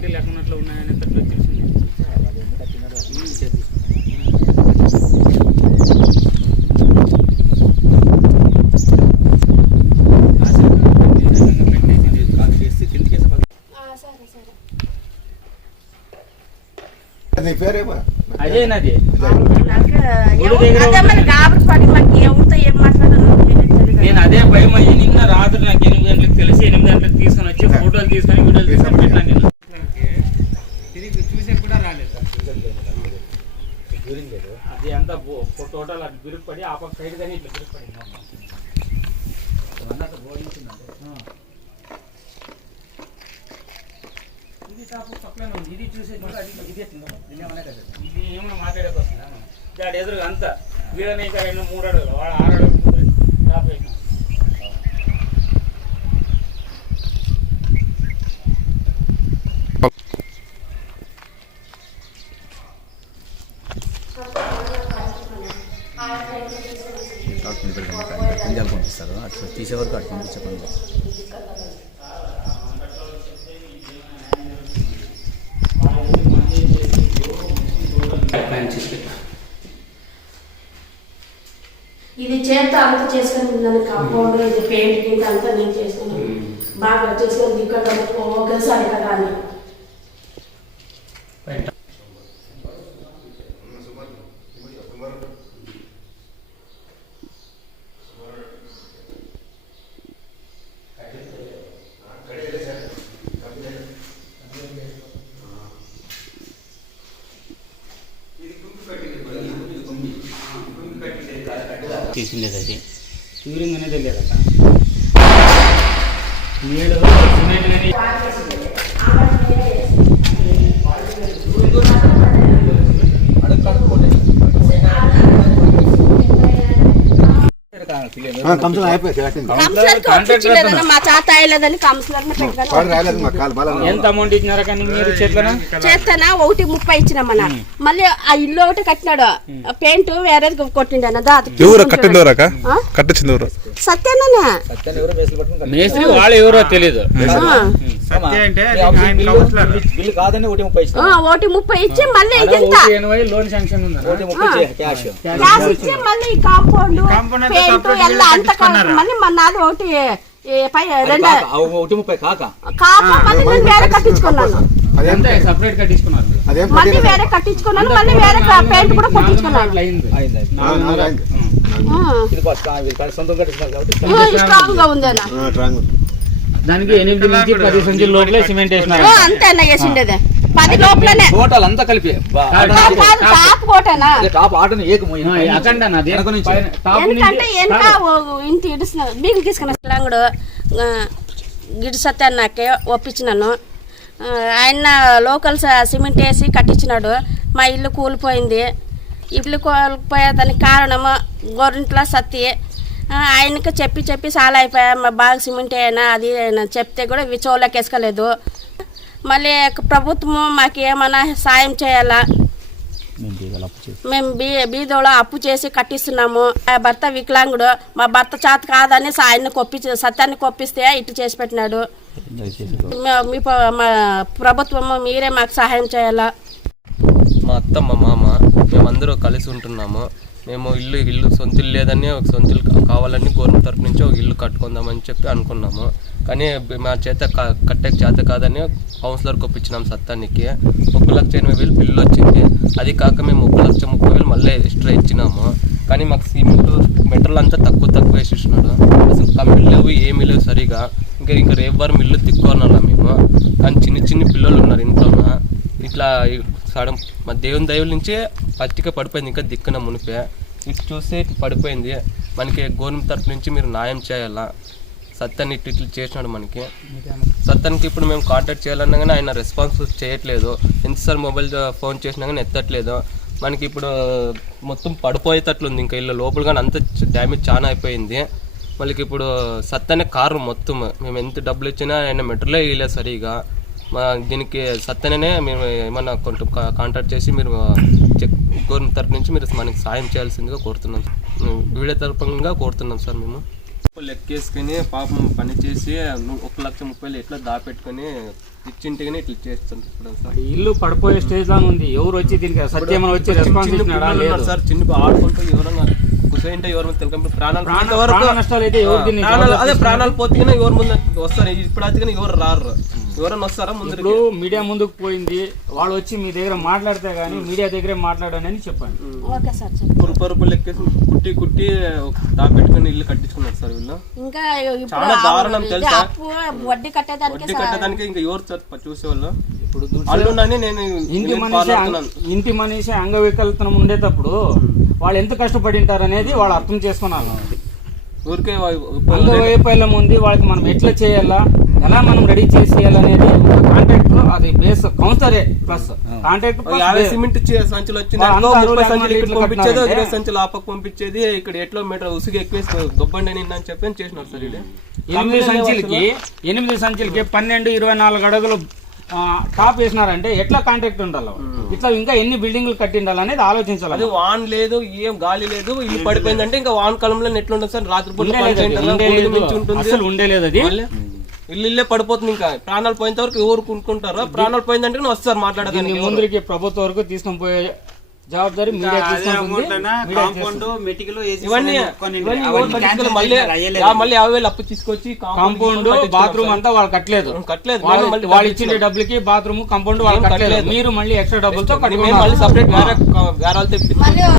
Party లేకున్నట్లు ఉన్నాయని అట్లా తెలిసింది నీ పేరేమో అదే నాది నేను అదే భయం అయ్యి నిన్న రాత్రి నాకు ఎనిమిది గంటలకు తెలిసి ఎనిమిది గంటలకు తీసుకొని వచ్చి ఫోటోలు తీసుకొని వీడియోలు తీసుకొని పెట్టాను నేను తిరిగి చూసే కూడా రాలేదు అది అంతా టోటల్ అది బిరుకుపడి ఆ పక్క సైడ్ కానీ ఇట్లా బిరుకుపడింది. ఇది టాప్ పక్కనే ఉంది. ఇది చూసే ఇది. ఇది ఏమన్నా మాట్లాడేది వస్తుందా? దాని ఎదురుగా అంతా. వీళ్ళని ఇంకా రెండు మూడు అడుగులు వాడు ఆరు అడుగులు ముందు టాప్ వేసినాడు. పంజాబ్ పంపిస్తారు అట్లా తీసే వరకు అటు పంపించే పని లేదు. ప్లాన్ చేసి పెట్టా. ఇది చేత్తో అంతా చేసుకొని ఉందని కాంపౌండ్ ఇది పెయింట్ గింట్ అంతా నేను చేసుకున్నాను బాగా చేసుకొని ఇక్కడ ఒకేసారి కదా అని చేసిండేది అది ట్యూరింగ్ అనేది వెళ్ళేదట అయిపోయింది మా అయ్యలేదని ఎంత అమౌంట్ ఇచ్చినారా కానీ మీరు చేతులనా? చేస్తానా ఒకటి ముప్పై ఇచ్చినామన్న. మళ్ళీ ఆ ఇల్లు ఒకటి కట్టినాడు. పెయింట్ వేరే కొట్టిండు ఎవరు? కట్టించింది ఎవరు? కట్టారు. మేస్త్రి వాళ్ళు ఎవరో తెలియదు బిల్లు బిల్లు కాదని ఒకటి ముప్పై ఒకటి ముప్పై ఇచ్చి మళ్ళీ లోన్ శాంక్షన్ ఉందా ఒకటి ముప్పై క్యాష్. ఇచ్చి మళ్ళీ కాంపౌండ్ పెయింట్ అంతా కలిపి మళ్ళీ మన నాది ఒకటి ముప్పై కాక. కాక మళ్ళీ నేను వేరే కట్టించుకున్నాను. అదేం అంతే సపరేట్ కట్టించుకున్నారు మళ్ళీ వేరే కట్టించుకున్నాను మళ్ళీ వేరే పెయింట్ కూడా కొట్టించుకున్నాను. ఇది స్ట్రాంగ్గా ఉందేనా? ట్రాంగ్ దానికి ఎనిమిది నుంచి పది సంచుల లోపలే సిమెంట్ వేసినారు. ఓ, అంతే అన్న వేసిండేది పది లోపలనే. టోటల్ అంతా కలిపి. టాప్. కోటనా? అదే టాప్ ఆటని ఏకమో అఖండ నాది వెనక నుంచి. ఎందుకంటే కాదు. ఇంటి ఇడుస్తున్నారు బీగులు తీసుకున్న లంగుడు గిడి సత్యాన్నకే ఒప్పించినాను. ఆయన లోకల్ స- సిమెంట్ వేసి కట్టించినాడు. మా ఇల్లు కూలిపోయింది. ఇల్లు కూలిపోయేదానికి కారణము గోరింట్ల సత్తి. ఆయనకి చెప్పి చెప్పి చాలా అయిపోయా. మా బాగా సిమెంట్ అయినా అది అయినా చెప్తే కూడా ఇవి చెవులోకి వేసుకోలేదు. మళ్ళీ ప్రభుత్వము మాకు ఏమైనా సాయం చేయాలా? మేము బీ బీదోలో అప్పు చేసి కట్టిస్తున్నాము. మా భర్త వికలాంగుడు మా భర్త చేత కాదని ఆయన్ని కొప్పించి సత్యాన్ని కొప్పిస్తే ఇటు చేసి పెట్టినాడు. మా- మా ప్రభుత్వము మీరే మాకు సహాయం చేయాలా? మా అత్త మా మామ మేమందరూ కలిసి ఉంటున్నాము. మేము ఇల్లు ఇల్లు సొంత ఇల్లు లేదని ఒక సొంత ఇల్లు కావాలని గవర్నమెంట్ తరపు నుంచి ఒక ఇల్లు కట్టుకుందామని చెప్పి అనుకున్నాము. కానీ మా చేత కట్టే చేత కాదని కౌన్సిలర్కి ఒప్పించినాం సత్తానికి. ముప్పై లక్ష ఎనభై వేలు బిల్లు వచ్చింది. అది కాక మేము ముప్పై లక్ష ముప్పై వేలు మళ్ళీ ఎక్స్ట్రా ఇచ్చినాము. కానీ మాకు సిమెంట్ మెటీరియల్ అంతా తక్కువ తక్కువ వేసి ఇచ్చినాడు అసలు కంపెనీలు లేవు ఏమీ లేవు సరిగా. ఇంకా ఇంకా రేపు వారం ఇల్లు తిక్కున్నాం మేము. కానీ చిన్న చిన్న పిల్లలు ఉన్నారు ఇంట్లోన. ఇట్లా సడన్ మా దేవుని దైవుల నుంచి పచ్చిక పడిపోయింది ఇంకా దిక్కున మునిపే. ఇటు చూస్తే ఇటు పడిపోయింది. మనకి గవర్నమెంట్ తరపు నుంచి మీరు న్యాయం చేయాలా? సత్యాన్ని ఇటు ఇట్లు చేసినాడు మనకి. సత్యానికి ఇప్పుడు మేము కాంటాక్ట్ చేయాలన్నా కానీ ఆయన రెస్పాన్స్ చేయట్లేదు. ఎంతసార్లు మొబైల్ ఫోన్ చేసినా కానీ ఎత్తట్లేదు. మనకి ఇప్పుడు మొత్తం పడిపోయేటట్లుంది. ఇంకా ఇల్లు లోపల కానీ అంత డ్యామేజ్ చాలా అయిపోయింది. మళ్ళీకి ఇప్పుడు సత్తనే కారు మొత్తం. మేము ఎంత డబ్బులు ఇచ్చినా ఆయన మెట్రోలే వేయలేదు సరిగా. మా దీనికి సత్తనే మేము ఏమన్నా కొంచెం కా- కాంటాక్ట్ చేసి మీరు గవర్నమెంట్ తరపు నుంచి మీరు మనకి సాయం చేయాల్సిందిగా కోరుతున్నాం వీడియో తరపుగా కోరుతున్నాం సార్ మేము. లెక్కేసుకుని పాపం పని చేసి ఒక లక్ష ముప్పై ఎట్లా దాపెట్టుకుని ఇచ్చింటిగానే ఇట్లా చేస్తుంటారు సార్. ఇల్లు పడిపోయే స్టేజ్లో ఉంది. ఎవరు వచ్చి దీనికి సత్యమని వచ్చి రెస్పాన్స్ సార్. చిన్న ఆడుకుంటూ ఎవరన్నా కుసైంటే ఎవరు తెలియకుండా ప్రాణాలు నష్టాలు అయితే ప్రాణాలు అదే ప్రాణాలు పోతే ఎవరు ముందు వస్తారు. ఇప్పుడు అయితే ఎవరు రారు. ఎవరన్నా వస్తారా ముందు ఇప్పుడు మీడియా ముందుకు పోయింది. వాళ్ళు వచ్చి మీ దగ్గర మాట్లాడితే గానీ మీడియా దగ్గరే మాట్లాడని అని చెప్పండి ఓకే సార్. పురుపు పరుపు లెక్కేసి కుట్టి కుట్టి దాపెట్టుకుని ఇల్లు కట్టించుకున్నారు సార్ వీళ్ళు. ఇంకా చాలా దారుణం తెలుసా? వడ్డీ కట్టేదానికి వడ్డీ ఇంకా ఎవరు సార్ చూసేవాళ్ళు? ఇప్పుడు అల్లునని నేను ఇంటి మనిషి ఇంటి మనిషి అంగవికల్పనం ఉండేటప్పుడు వాళ్ళు ఎంత కష్టపడి ఉంటారు అనేది వాళ్ళు అర్థం చేసుకున్నారు. ఊరికే అంగవైఫల్యం ఉంది వాళ్ళకి మనం ఎట్లా చేయాలా? ఎలా మనం రెడీ చేసేయాలనేది కాంట్రాక్ట్ అది కౌన్సిలరే ప్లస్ కాంట్రాక్ట్ యాభై సిమెంట్ సంచులు వచ్చింది. ముప్పై సంచులు ఇక్కడ పంపించేది ఇరవై సంచులు ఆపకు పంపించేది ఇక్కడ ఎట్లో మీటర్ ఉసుగు ఎక్కువేసి దొబ్బండి నిన్న అని చెప్పి చేసినారు సార్ ఇది ఎనిమిది సంచులకి ఎనిమిది సంచులకి పన్నెండు ఇరవై నాలుగు అడుగులు టాప్ వేసినారంటే ఎట్లా కాంట్రాక్ట్ ఉండాలి ఇట్లా ఇంకా ఎన్ని బిల్డింగ్లు కట్టిండాలి అనేది ఆలోచించాలి అది వాన్ లేదు ఏం గాలి లేదు ఇల్లు పడిపోయిందంటే ఇంకా వాన్ కాలంలో ఎట్లా ఉంటుంది సార్. రాత్రి పూట ఉండేలేదు అది, అసలు ఉండేలేదు ఇల్లు ఇల్లే పడిపోతుంది ఇంకా. ప్రాణాలు పోయేంత వరకు ఎవరు కొనుక్కుంటారో? ప్రాణాలు పోయిందంటే నువ్వు వస్తారు మాట్లాడడానికి ముందరికి ప్రభుత్వం వరకు తీసుకొని పోయే జవాబారి. మళ్ళీ యాభై వేలు అప్పు తీసుకొచ్చి కాంపౌండ్ బాత్రూమ్ అంతా వాళ్ళు కట్టలేదు. కట్టలేదు. వాళ్ళు మేము మళ్ళీ వాళ్ళు ఇచ్చిన డబ్బులకి బాత్రూమ్ కాంపౌండ్ వాళ్ళు కట్టలేదు. మీరు మళ్ళీ ఎక్స్ట్రా డబ్బులతో మళ్ళీ సపరేట్ వేరే వేరే వాళ్ళు తెప్పి మళ్ళీ